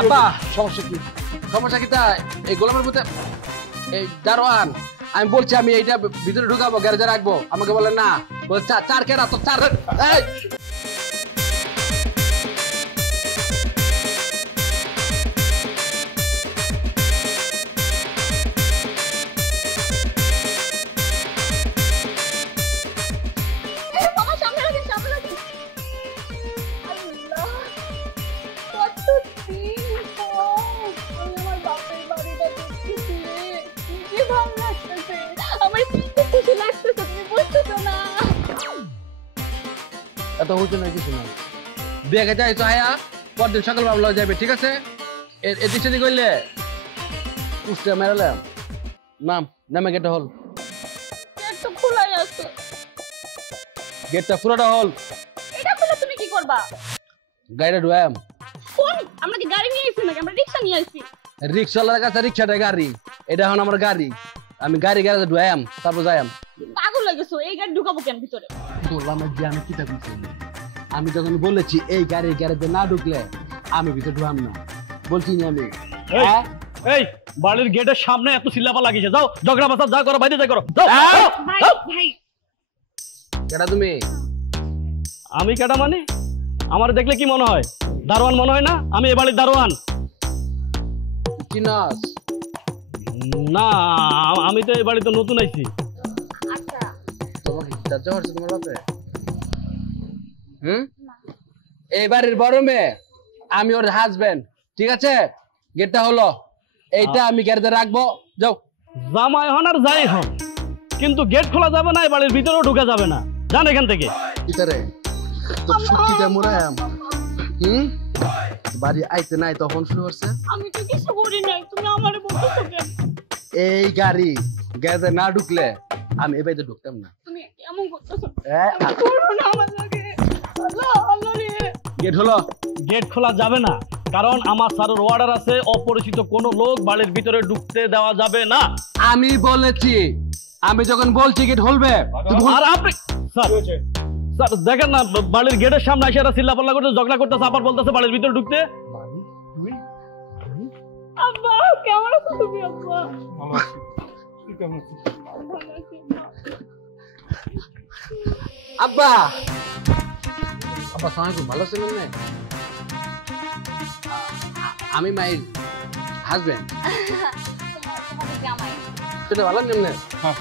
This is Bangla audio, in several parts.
আব্বা সমস্যা কি? সমস্যা কি? তা এই গোলামের মধ্যে এই দারোয়ান আমি বলছি আমি এইটা ভিতরে ঢুকাবো, গ্যারেজে রাখবো, আমাকে বলে না, বলে চার কেনা তো চার। এত হচ্ছে না কিছু না, দেখে যাই তো হায়া পরদিন সকাল ভাবলো যাবে, ঠিক আছে? এদিক সেদিক করলে উঠতে মেরালাম নাম নামে গেটটা হল, খোলাই আছে গেটটা পুরোটা হল। এটা খুলে তুমি কি করবা? গাড়িটা ঢুয়াম। কোন? আমরা কি গাড়ি নিয়ে আইছি নাকি? আমরা রিকশা নিয়ে আইছি। রিকশাওয়ালার কাছে রিকশাটা গাড়ি, এটা এখন আমার গাড়ি, আমি গাড়ি গ্যারেজে ঢুয়াম তারপর যাইম। পাগল হয়ে গেছো, এই গাড়ি ঢুকাবো কেন ভিতরে? বললাম যে আমি কি তা বুঝছি, আমি যখন বলেছি এই গাড়ির গ্যারেজে না ঢুকলে আমি ভিতরে ঢুয়াম না, বলছি না আমি। এই বাড়ির গেটের সামনে এত চিল্লাপা লাগিয়েছে, যাও ঝগড়া বাসা যা করো বাইরে যা করো যাও। ভাই ভাই কেডা তুমি? আমি কেডা মানে? আমার দেখলে কি মনে হয়? দারোয়ান মনে হয় না? আমি এই বাড়ির দারোয়ান। চিনাস? না, আমি তো এই বাড়িতে নতুন আইছি। আচ্ছা তোমাকে চাচা হচ্ছে তোমার বাপে? এই বাড়ির বড় মেয়ে, আমি ওর হাজবেন্ড, ঠিক আছে? গেটটা হলো এইটা, আমি গ্যারেজে রাখবো, যাও। জামাই হন আর যাই হন, কিন্তু গেট খোলা যাবে না, এই বাড়ির ভিতরেও ঢুকা যাবে না, যান এখান থেকে। ভিতরে তো শক্তিতে মোরায়াম বাড়ি আইতে নাই তখন শুরু করছে। আমি তো কিছু করি নাই, তুমি আমারে বলতেছো কেন? এই গাড়ি গ্যারেজে না ঢুকলে আমি এই বাড়িতে ঢুকতাম না। তুমি এমন করতেছো, করো না আমার লাগে। আল্লাহ আল্লাহ রে। গেট হলো। গেট খোলা যাবে না, কারণ আমার স্যারের অর্ডার আছে, অপরিচিত কোনো লোক বাড়ির ভিতরে ঢুকতে দেওয়া যাবে না। আমি বলেছি, আমি যখন বলছি গেট খুলবে। আর আপনি স্যার স্যার দেখেন না, বাড়ির গেটের সামনে এসে এরা চিল্লাপাল্লা করতে, ঝগড়া করতেছে, আবার বলতেছে বাড়ির ভিতরে ঢুকতে। আব্বা কেমন আছো তুমি? আব্বা ভালো আছি, তুই কেমন আছিস? ভালো আছি। আব্বা আব্বা সালামালাইকুম, ভালো আছেন? আমি মায়ের হাজবেন্ড। তোমাদের জামাই। সেটা ভালো নেমনে? হ্যাঁ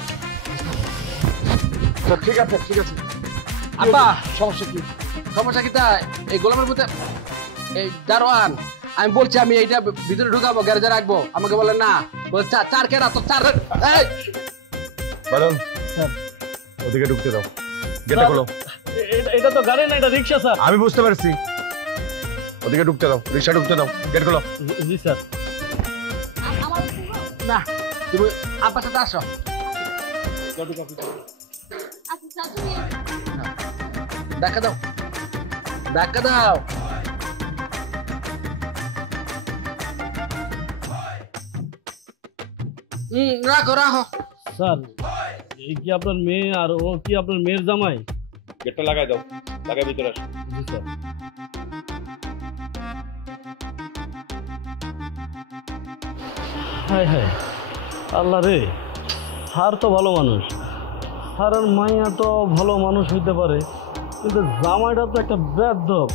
ঠিক আছে ঠিক আছে। আব্বা সমস্যা কি? সমস্যা কি? তা এই গোলামের মধ্যে এই দারোয়ান আমি বলছি আমি এইটা ভিতরে ঢুকাবো, গ্যারেজে রাখবো, আমাকে বলে না, বলে চার কেনা তো চার। বলুন স্যার, ওদিকে ঢুকতে দাও, গেটটা খোলো। এটা তো গাড়ি না, এটা রিক্সা স্যার। আমি বুঝতে পারছি, ওদিকে ঢুকতে দাও, রিক্সা ঢুকতে দাও, গেট খোলো। জি স্যার। আমার না তুমি আব্বার সাথে আসো। আচ্ছা তুমি দেখা দাও, দেখা দাও। রাখো রাখো। স্যার এই কি আপনার মেয়ে, আর ও কি আপনার মেয়ের জামাই? গেটটা লাগাই দাও, লাগাই ভিতরে আসো। জি স্যার। হায় হায় আল্লাহ রে, স্যার তো ভালো মানুষ, স্যারের মাইয়া তো ভালো মানুষ হইতে পারে, কিন্তু জামাইটা তো একটা বেয়াদব।